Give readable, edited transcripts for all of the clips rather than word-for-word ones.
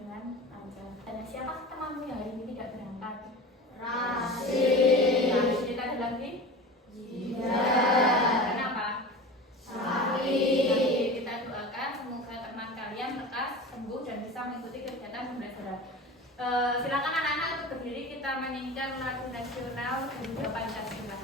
dengan lancar. Dan siapa temanmu yang hari ini tidak berangkat? Rasid. Rasid, ada lagi? Jidat. Kenapa? Sakit. Kita doakan semoga teman kalian lekas sembuh dan bisa mengikuti kegiatan pembelajaran. Silakan anak-anak untuk berdiri, kita menyanyikan lagu nasional dan juga Pancasila.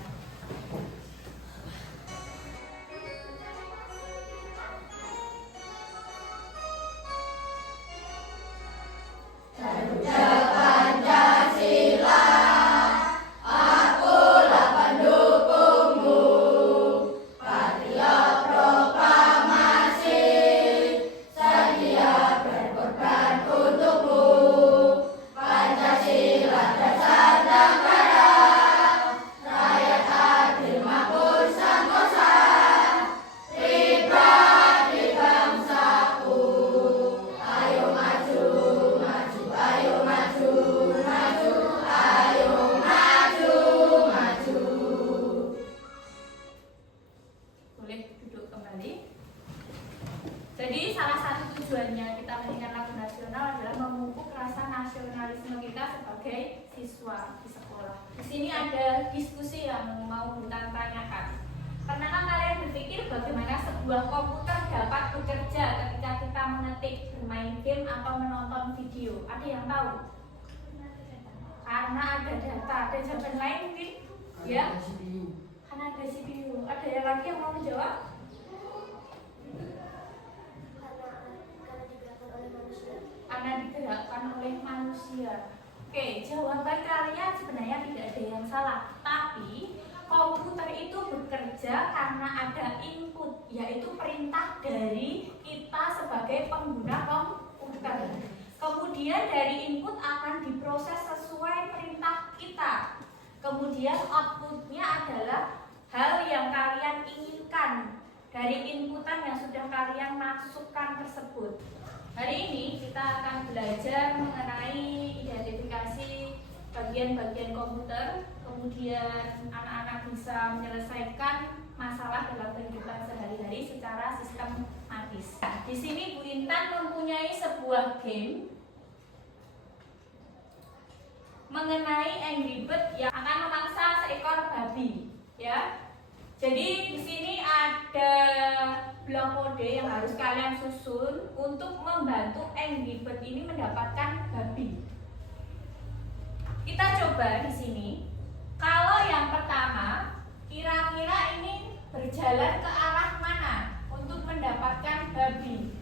Jadi salah satu tujuannya kita menyanyikan lagu nasional adalah memupuk rasa nasionalisme kita sebagai siswa di sekolah. Di sini ada diskusi yang mau kita tanyakan. Pernahkah kalian berpikir bagaimana sebuah komputer dapat bekerja ketika kita mengetik, bermain game atau menonton video? Ada yang tahu? Karena ada data. Ada jawaban lain mungkin? Ya? Karena ada CPU. Ada yang lagi yang mau menjawab? Karena digerakkan oleh manusia. Oke, jawaban kalian sebenarnya tidak ada yang salah. Tapi komputer itu bekerja karena ada input, yaitu perintah dari kita sebagai pengguna komputer. Kemudian dari input akan diproses sesuai perintah kita. Kemudian outputnya adalah hal yang kalian inginkan dari inputan yang sudah kalian masukkan tersebut. Hari ini kita akan belajar mengenai identifikasi bagian-bagian komputer. Kemudian anak-anak bisa menyelesaikan masalah dalam kehidupan sehari-hari secara sistematis. Di sini Bu Intan mempunyai sebuah game mengenai Angry Bird yang akan memangsa seekor babi, ya. Jadi di sini ada blok kode yang harus kalian susun untuk membantu Angry Bird ini mendapatkan babi. Kita coba di sini. Kalau yang pertama, kira-kira ini berjalan ke arah mana untuk mendapatkan babi?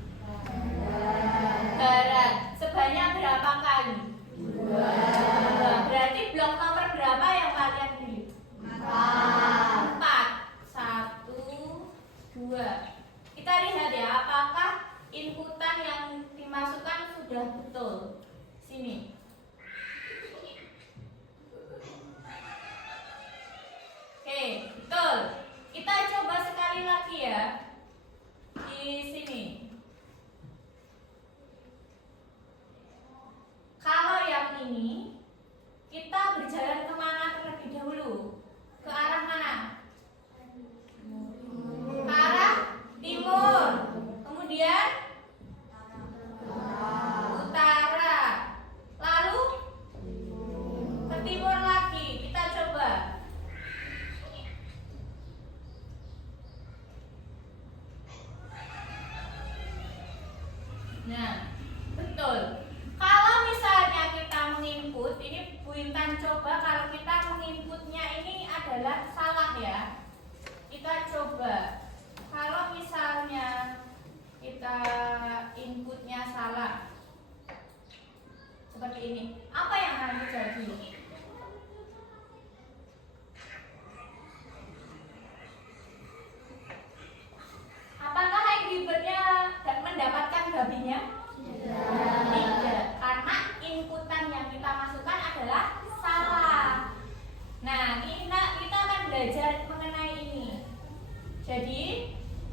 Barat. Sebanyak berapa kali? 2. Berarti blok nomor berapa yang kalian pilih? 4. 1, 2. Kita lihat ya, apakah inputan yang dimasukkan sudah betul. Sini. Oke, betul. Kita coba sekali lagi ya. Di sini. Kalau yang ini, kita berjalan kemana terlebih dahulu? Ke arah mana? Ke arah timur. Kemudian utara. Lalu ke timur lagi. Kita coba. Nah, betul. Kalau misalnya kita menginput, ini Bu Intan coba kalau kita menginputnya ini adalah salah ya. Kita coba. Kalau misalnya kita inputnya salah, seperti ini, apa yang akan terjadi? Apakah Angry Bird-nya mendapatkan babinya? Tidak, karena inputan yang kita masukkan adalah salah. Nah, kita akan belajar mengenai ini. Jadi,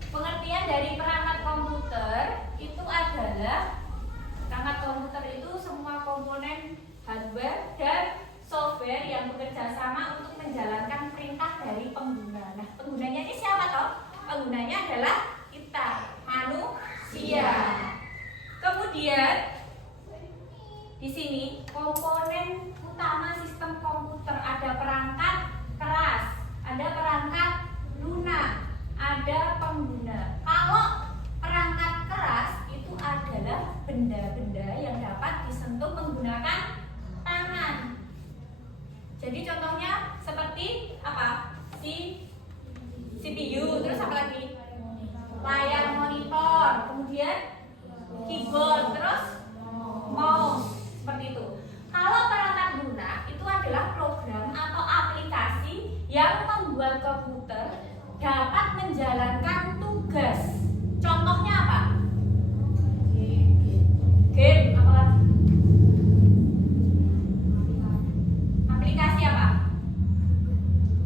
pengertian dari perangkat komputer itu adalah perangkat komputer itu semua komponen hardware dan software yang bekerja sama untuk menjalankan perintah dari pengguna. Nah, penggunanya ini siapa toh? Penggunanya adalah kita, manusia. Kemudian Di sini komponen utama sistem komputer ada perangkat keras, ada perangkat lunak, ada pengguna. Kalau perangkat keras itu adalah benda-benda yang dapat disentuh menggunakan tangan. Jadi contohnya seperti apa? CPU, terus apa lagi? Layar monitor, kemudian keyboard, terus mouse, seperti itu. Kalau perangkat lunak itu adalah program atau aplikasi yang membuat komputer dapat menjalankan tugas. Contohnya apa? Game, apa lagi? Aplikasi apa?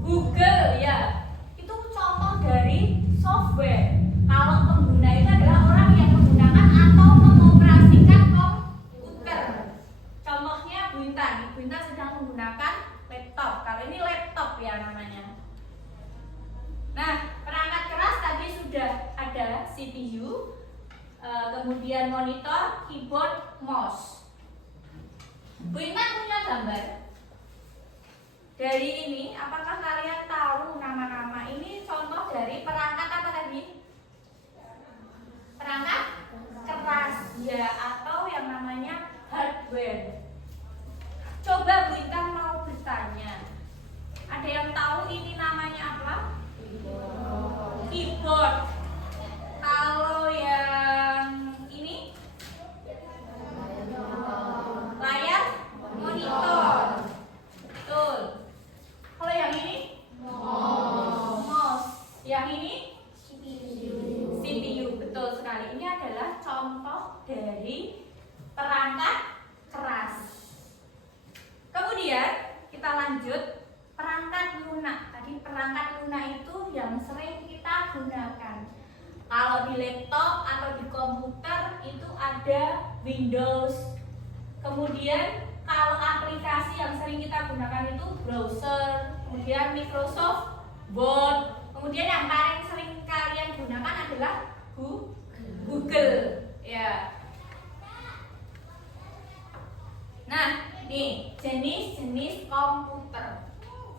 Google, ya. Itu contoh dari software. Kalau pengguna itu adalah orang yang menggunakan atau mengoperasikan komputer. Contohnya Bu Intan. Bu Intan sedang menggunakan laptop. Kalau ini laptop ya namanya. Nah, perangkat keras tadi sudah ada CPU, kemudian monitor, keyboard, mouse. Bu Intan punya gambar. Dari ini, apakah kalian tahu nama-nama? Ini contoh dari perangkat apa tadi? Perangkat keras ya, atau yang namanya hardware. Coba Bu Intan mau bertanya, ada yang tahu ini namanya apa? Keyboard. Kalau yang ini layar monitor. Betul. Kalau yang ini mouse. Yang ini CPU. Betul sekali. Ini adalah contoh dari perangkat keras. Kemudian kita lanjut perangkat lunak. Tadi perangkat lunak itu yang sering kita gunakan. Kalau di laptop atau di komputer itu ada Windows. Kemudian kalau aplikasi yang sering kita gunakan itu browser, kemudian Microsoft Word. Kemudian yang paling sering kalian gunakan adalah Google. Ya. Nah, nih jenis-jenis komputer.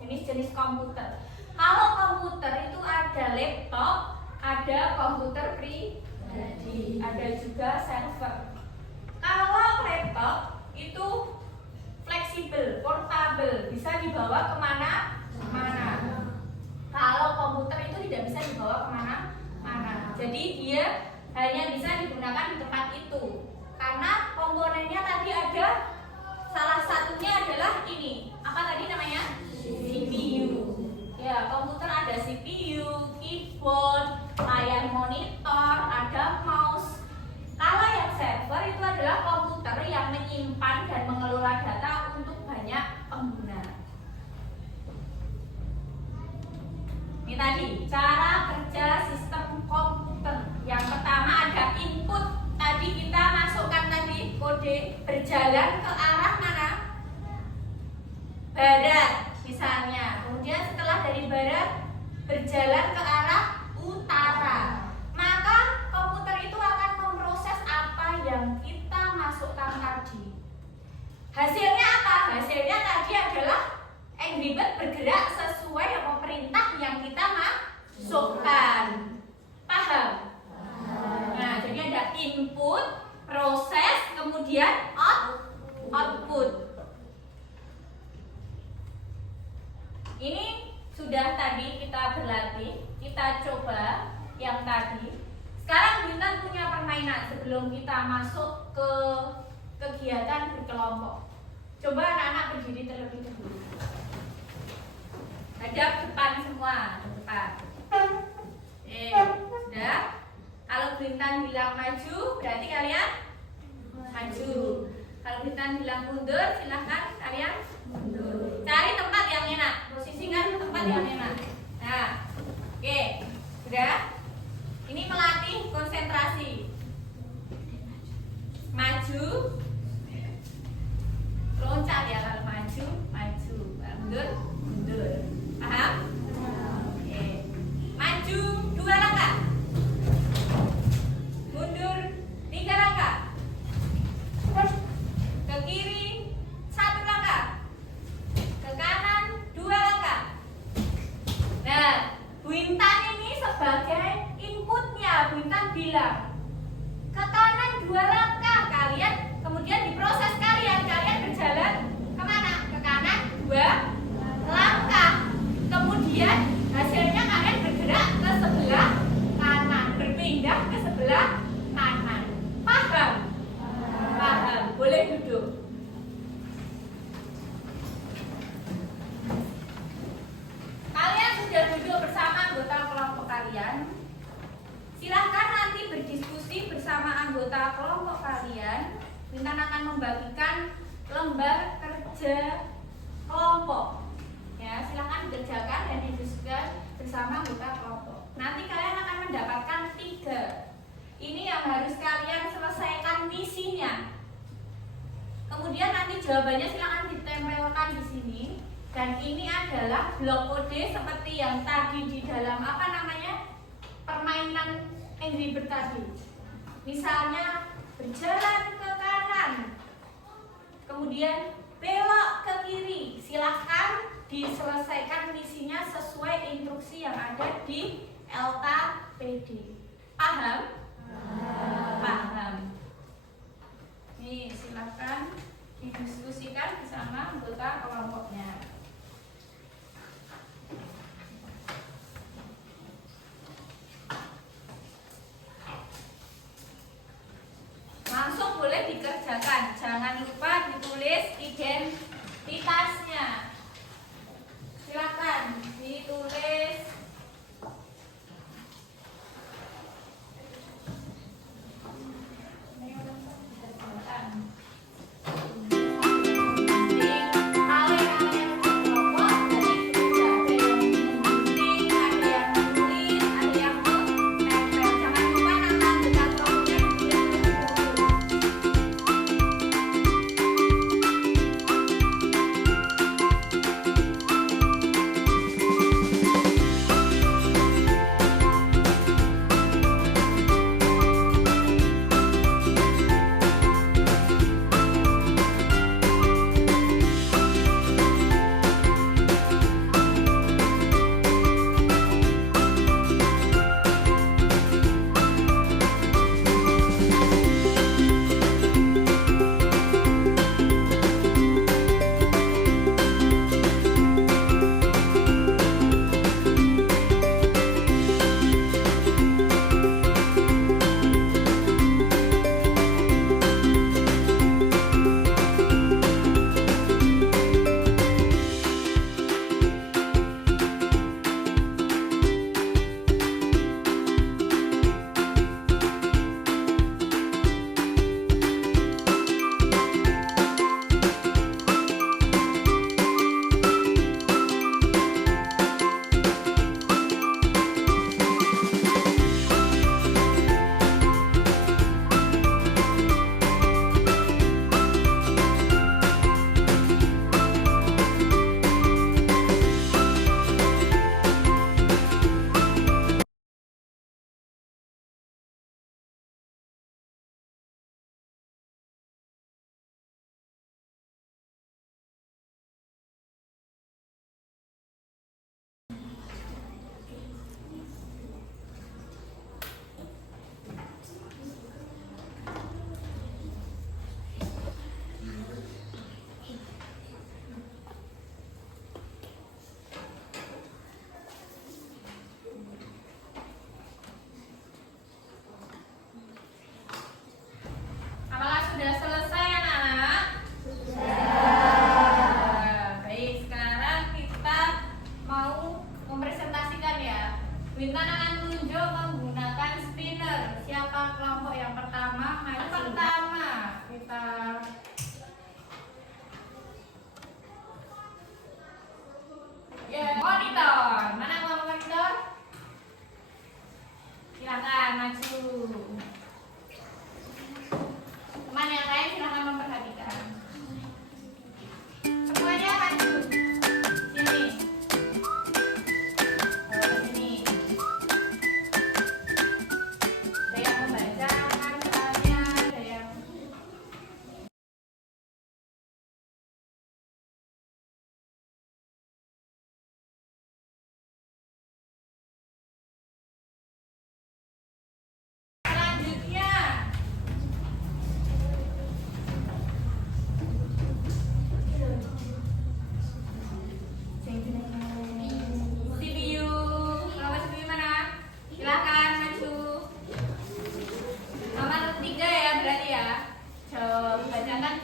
Jenis-jenis komputer. Kalau komputer itu ada laptop, ada komputer pribadi, ada juga server. Kalau laptop itu fleksibel, portable, bisa dibawa kemana-mana. Kalau komputer itu tidak bisa dibawa kemana-mana. Jadi dia hanya bisa digunakan di tempat itu. Karena komponennya tadi ada, salah satunya adalah ini. Apa tadi namanya? CPU. Ya, komputer ada CPU, keyboard, layar monitor, ada mouse. Kalau yang server itu adalah komputer yang menyimpan dan mengelola data untuk banyak pengguna. Ini tadi cara kerja sistem komputer. Yang pertama ada input. Tadi kita masukkan tadi kode berjalan ke arah mana? Barat misalnya. Kemudian setelah dari barat berjalan ke arah utara. Maka komputer itu akan memproses apa yang kita masukkan tadi. Hasilnya apa? Hasilnya tadi adalah Angry Bird bergerak sesuai apa perintah yang kita masukkan. Paham? Nah, jadi ada input, proses, kemudian output. Ini sudah tadi kita berlatih, kita coba yang tadi. Sekarang Bintan punya permainan sebelum kita masuk ke kegiatan berkelompok. Coba anak-anak berdiri terlebih dahulu. Hadap depan semua, depan. Sudah. Kalau Bintan bilang maju, berarti kalian maju. Kalau Bintan bilang mundur, silahkan kalian mundur. Cari tempat yang enak, posisikan tempat yang enak. Nah, oke, sudah. Ini melatih konsentrasi. Maju, loncat ya kalau maju, maju. Mundur, mundur. Paham? Oke. Maju 2 langkah. Mundur 3 langkah. Ke kiri bilang ke kanan 2 langkah, kalian kemudian di proses kalian berjalan kemana? Ke kanan 2 langkah. Kemudian hasilnya kalian bergerak ke sebelah kanan, berpindah ke sebelah kanan. Paham? Paham. Boleh duduk. Kalian sudah duduk bersama anggota kelompok kalian. Silahkan nanti berdiskusi bersama anggota kelompok kalian. Intan akan membagikan lembar kerja kelompok. Ya, silahkan dikerjakan dan didiskusikan bersama anggota kelompok. Nanti kalian akan mendapatkan 3. Ini yang harus kalian selesaikan misinya. Kemudian nanti jawabannya silahkan ditempelkan di sini. Dan ini adalah blok kode seperti yang tadi di dalam apa namanya permainan Angry Bird tadi. Misalnya berjalan ke kanan, kemudian belok ke kiri. Silahkan diselesaikan misinya sesuai instruksi yang ada di LKPD. Paham? Paham. Nih, silahkan didiskusikan bersama anggota kelompoknya. Langsung boleh dikerjakan. Jangan lupa ditulis identitasnya. Silakan ditulis.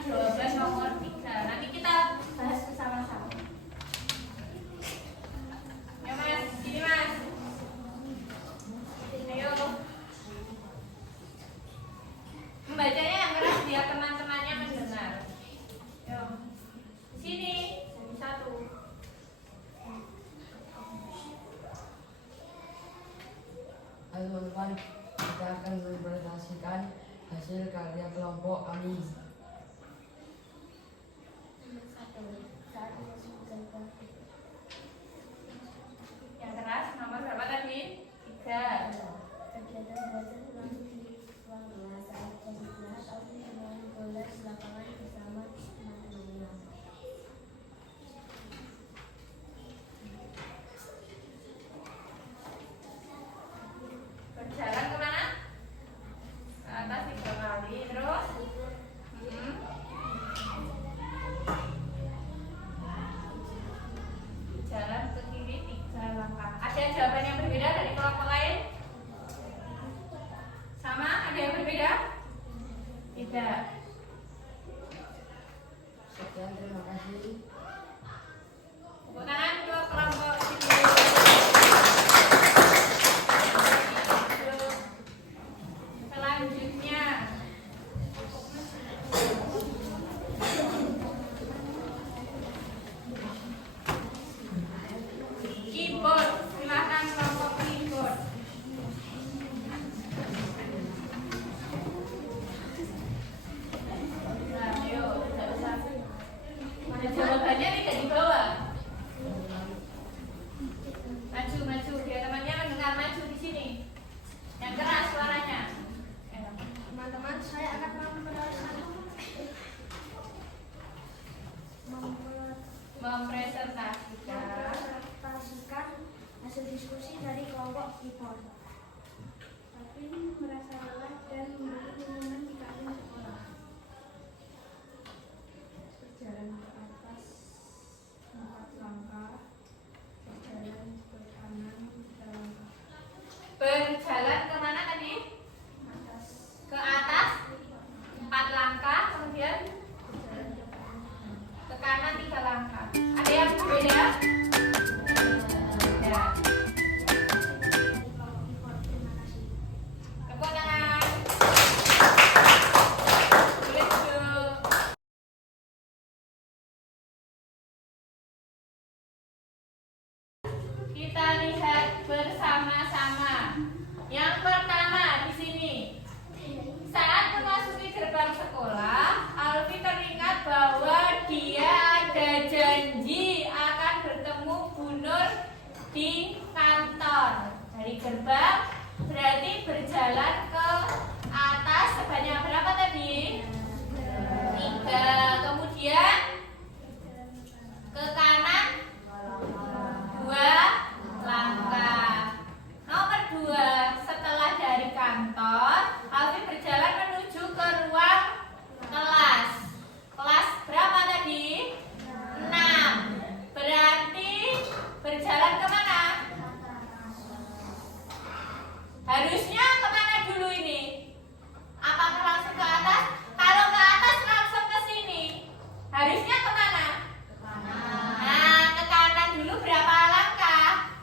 jawaban nomor 3. Nanti kita bahas bersama-sama. Ya Mas, sini Mas. Ayo. Membacanya yang keras biar teman-temannya mendengar. Yo. Sini, satu. Halo teman-teman, kita akan mempresentasikan hasil karya kelompok kami. Yang keras nomor berapa tadi? 3. Kegiatan belajar ulang di ruang kelas saat jam 11 atau dengan bola di lapangan bersama teman-temannya. Berjalan kemana? Ke atas 3 kali. Terus? Jalan ke kiri 3 langkah. Ada jawaban yang berbeda dari kelompok lain? Sama? Ada yang berbeda? Tidak. Sekian, terima kasih. Tepuk tangan untuk kelompok itu. Selanjutnya keyboard, silakan kelompok keyboard. Nah, ayo, tidak usah. Mana jawabannya tidak di bawah. Maju, maju, biar temannya mendengar, maju di sini. Yang keras suaranya. Teman-teman, saya akan mempresentasikan hasil diskusi dari kelompok keyboard. Tapi merasa lelah dan memberi dukungan di kantin sekolah. Berjalan ke atas 4 langkah, berjalan ke kanan 3 langkah. Berjalan kemana tadi? Atas Ke atas 4 langkah, kemudian berjalan ke kanan. ke kanan 3 langkah. Ada yang berbeda? Ada. Tepuk tangan. Boleh duduk. Kita lihat bersama-sama. Yang pertama di sini. Saat memasuki gerbang sekolah, Alfi teringat bahwa dia ada janji akan bertemu Bu Nur di kantor. Dari gerbang berarti berjalan ke atas sebanyak berapa tadi? 3. Kemudian ke kanan 2 langkah. Nomor 2, setelah dari kantor, Alfi berjalan menuju ke ruang kelas. Kelas berapa tadi? 6. Berarti berjalan kemana? Harusnya kemana dulu ini? Apakah langsung ke atas? Kalau ke atas langsung ke sini. Harusnya kemana? Nah, ke kanan dulu berapa langkah?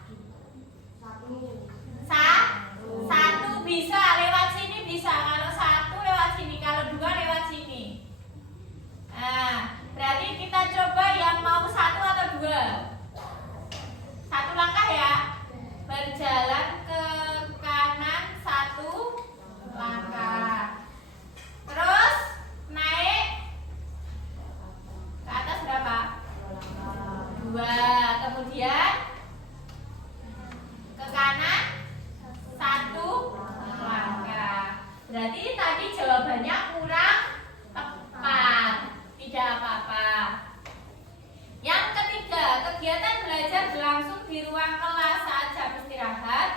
1 bisa lewat sini bisa. Kalau 1 lewat sini, kalau 2 lewat sini. Nah, berarti kita coba yang mau 1 atau 2. 1 langkah ya. Berjalan ke kanan 1 langkah. Terus naik ke atas berapa? 2. Kemudian ke kanan 1 langkah. Berarti tadi jawabannya kurang tepat. Tidak apa-apa. Yang ketiga, kegiatan belajar berlangsung di ruang kelas saat jam istirahat.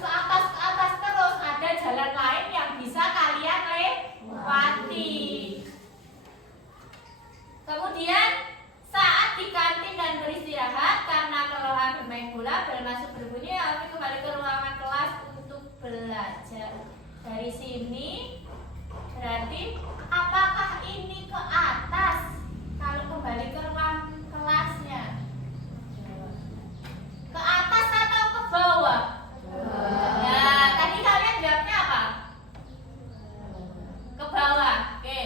harus ke atas terus. Ada jalan lain yang bisa kalian lewati. Kemudian saat di kantin dan beristirahat karena kelelahan bermain bola, bel masuk berbunyi, Alfi kembali ke ruangan kelas untuk belajar. Dari sini berarti apakah ini ke atas? Kalau kembali ke ruang kelasnya, ke atas atau ke bawah? Nah, tadi kalian jawabnya apa? Ke bawah. Oke.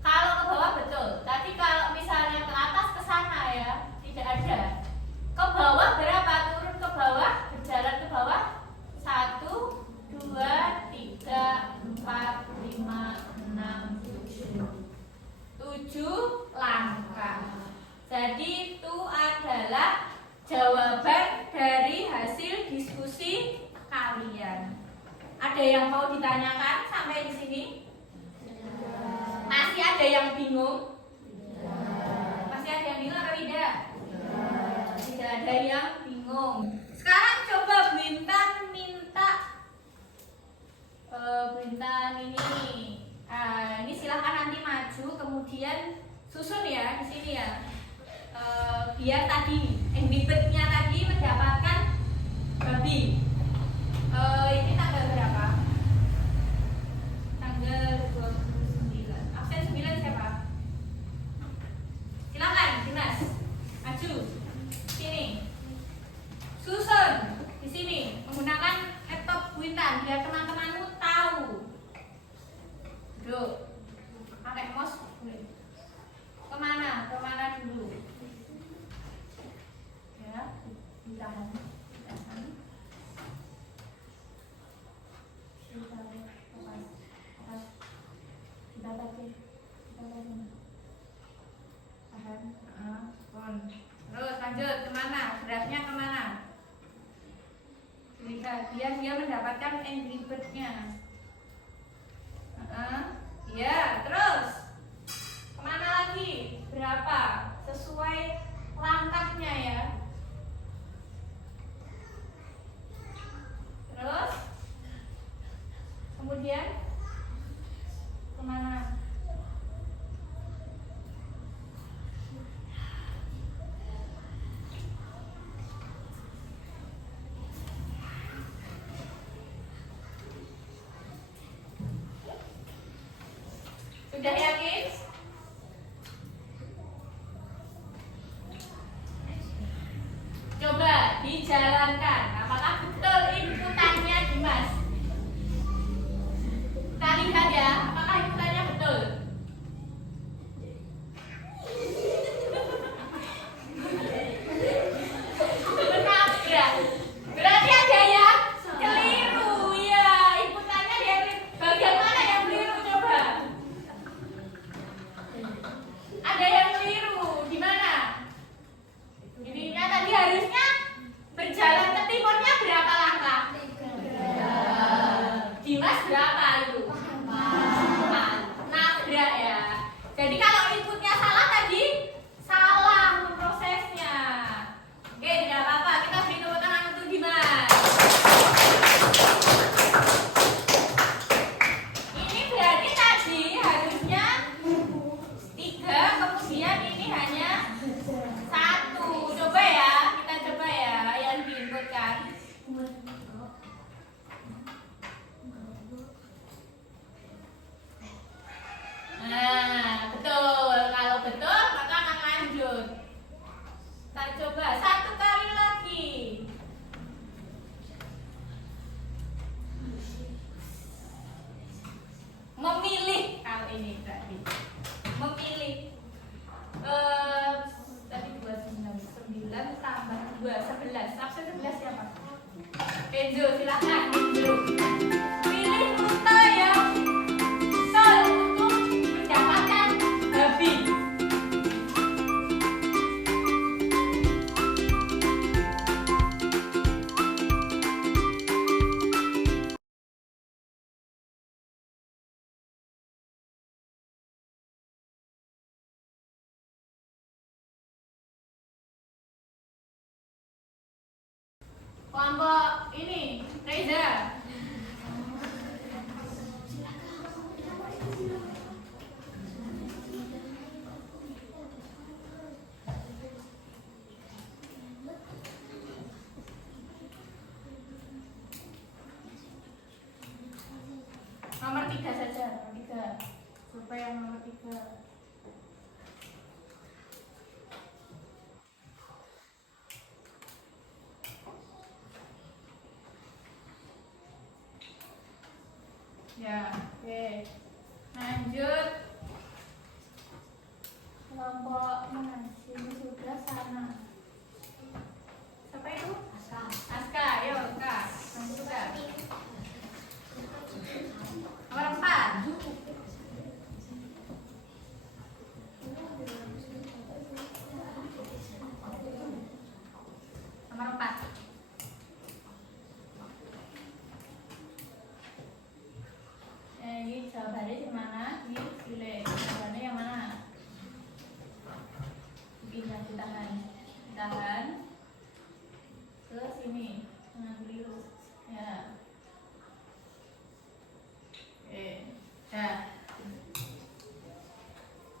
Kalau ke bawah betul. Tadi kalau misalnya ke atas ke sana ya, tidak ada. Ke bawah berapa? Turun ke bawah, berjalan ke bawah. 1, 2, 3, 4, 5, 6, 7 langkah. Jadi itu adalah jawaban dari hasil diskusi kalian. Ada yang mau ditanyakan sampai di sini? Masih ada yang bingung? Masih ada yang bingung atau tidak? Tidak ada yang bingung. Sekarang coba Bintang minta Bintang ini. Ini silahkan nanti maju, kemudian susun ya di sini ya. Biar tadi exhibitnya tadi mendapatkan babi. Ini tanggal berapa? Tanggal 29. Absen 9 siapa? Silakan Dimas, maju. Sini. Susun di sini menggunakan laptop Wintan biar teman-temanmu tahu. Duduk. Pakai mouse boleh. Kemana? Kemana dulu? Ya, ditahan. Ditahan. Terus lanjut kemana? Geraknya kemana? Lihat biar dia mendapatkan angry bird-nya. Ya, terus kemana lagi? Berapa? Sesuai langkahnya ya. Terus kemudian kemana? Sudah yakin? Coba dijalankan. Apakah betul inputannya Dimas? Kita lihat ya, apakah inputannya betul? Menabrak. Berarti ada yang keliru. Ya, inputannya dia keliru. Bagian mana yang keliru coba? Ada yang keliru. Di mana? Ininya tadi harusnya berjalan ke timurnya berapa langkah? 3. Dimas berapa itu? 4. Nabrak ya. Jadi kalau inputnya salah tadi, salah memprosesnya. Oke, tidak apa-apa. Kita beri tepuk tangan untuk Dimas. Ini berarti tadi harusnya 3, kemudian ini hanya 1. Coba ya, kita coba ya yang diinputkan. Nah, betul. Kalau betul, maka akan lanjut. Kita coba 1 kali lagi. Memilih kalau ini berarti. Memilih. Tadi 9 tambah 2, 11. Absen 11 siapa? Kenzo, silakan Kenzo. Pilih rute yang betul untuk mendapatkan babi. Kelompok ini Reza. Nomor 3 saja, nomor 3. Siapa yang nomor 3? Ya, oke. Lanjut. Kelompok mana? Sini sudah sana. Siapa itu? Aska, ayo Kak. Lanjut Kak. Nomor 4. Nomor 4. Ini jawabannya di mana? Pilih. Jawabannya yang mana? Pindah, ditahan ke sini. Jangan keliru. Ya. Oke. Dah.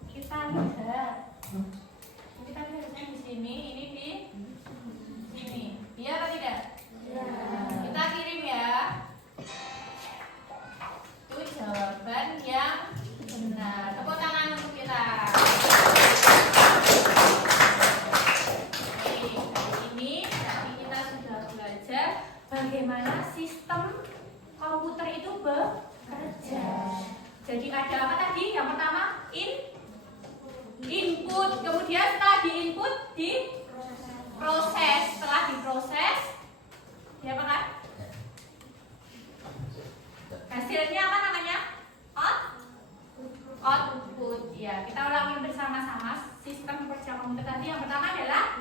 Kita lihat. Kita lihatnya di sini. Ini di sini. Iya atau tidak? Ya. Kita kirim ya. Itu jawaban yang benar. Tepuk tangan untuk kita. Oke, hari ini tadi kita sudah belajar bagaimana sistem komputer itu bekerja. Jadi ada apa tadi? Yang pertama input, kemudian setelah diinput diproses, setelah diproses, ya apa kan? Hasilnya apa namanya? Output. Ya, kita ulangi bersama-sama sistem kerja komputer tadi. Yang pertama adalah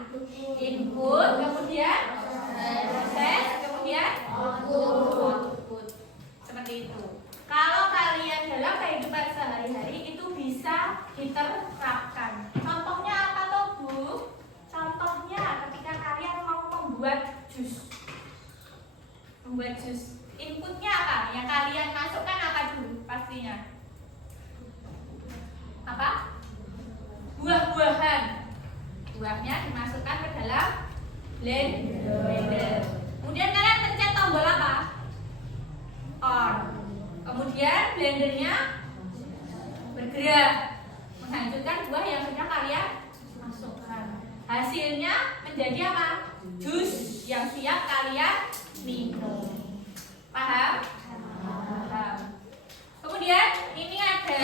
input, kemudian proses, kemudian output. Seperti itu. Kalau kalian dalam kehidupan sehari-hari itu bisa diterapkan. Contohnya apa toh Bu? Contohnya ketika kalian mau membuat jus. Membuat jus. Inputnya apa? Yang kalian masukkan apa dulu pastinya? Apa? Buah-buahan. Buahnya dimasukkan ke dalam blender. Kemudian kalian pencet tombol apa? On. Kemudian blendernya bergerak menghancurkan buah yang sudah kalian masukkan. Hasilnya menjadi apa? Jus yang siap kalian minum. Paham? Paham. Kemudian ini ada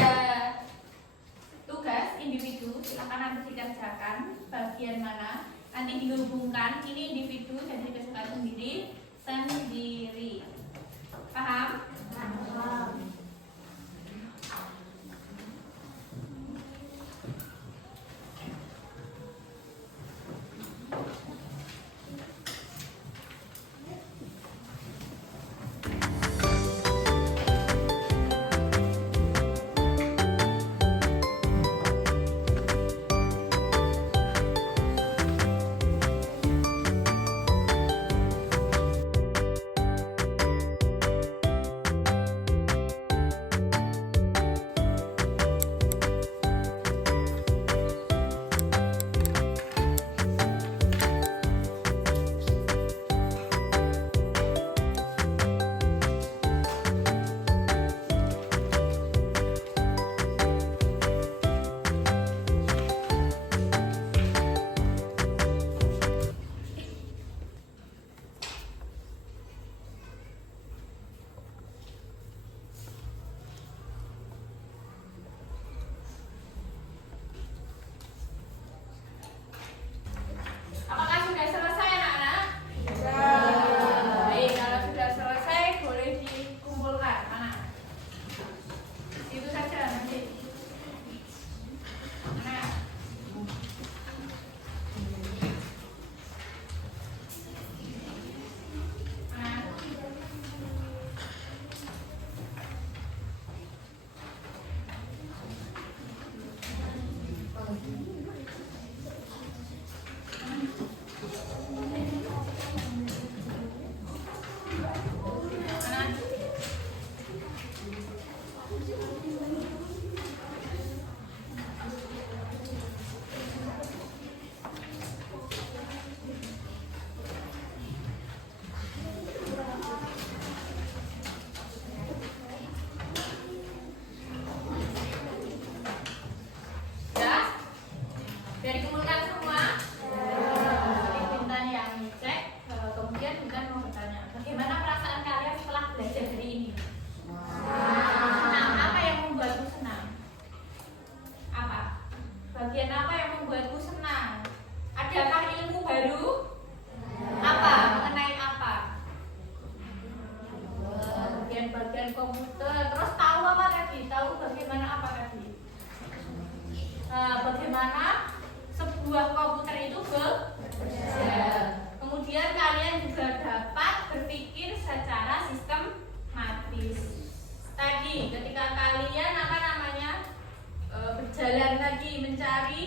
tugas individu, silakan nanti dikerjakan bagian mana. Nanti dihubungkan, ini individu dan dikerjakan sendiri. Paham? Paham. dengan komputer. Terus tahu apa tadi? Tahu bagaimana apa tadi? Bagaimana sebuah komputer itu bekerja. Kemudian kalian juga dapat berpikir secara sistematis. Tadi ketika kalian berjalan lagi mencari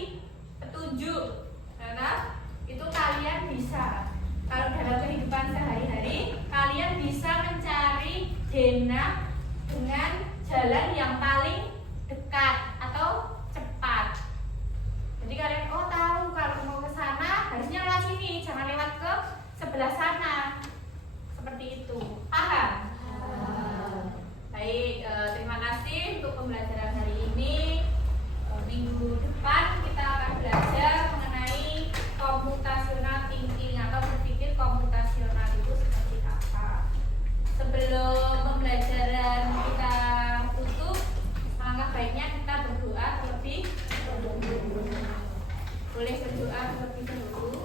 petunjuk, karena itu kalian bisa. Kalau dalam kehidupan sehari-hari, kalian bisa mencari denah dengan jalan yang paling dekat atau cepat. Jadi kalian tahu kalau mau ke sana harusnya lewat sini, jangan lewat ke sebelah sana. Seperti itu. Paham? Baik, terima kasih untuk pembelajaran hari ini. Minggu depan kita akan belajar mengenai computational thinking atau berpikir komputasional itu seperti apa. Sebelum pembelajaran kita tutup, alangkah baiknya kita berdoa terlebih dahulu. Boleh berdoa terlebih dahulu.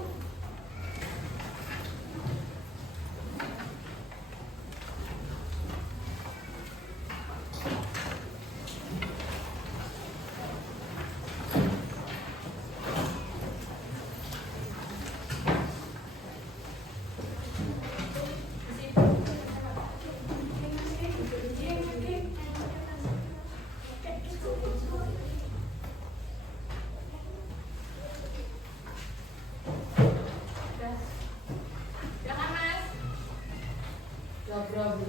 Ya, Prabu,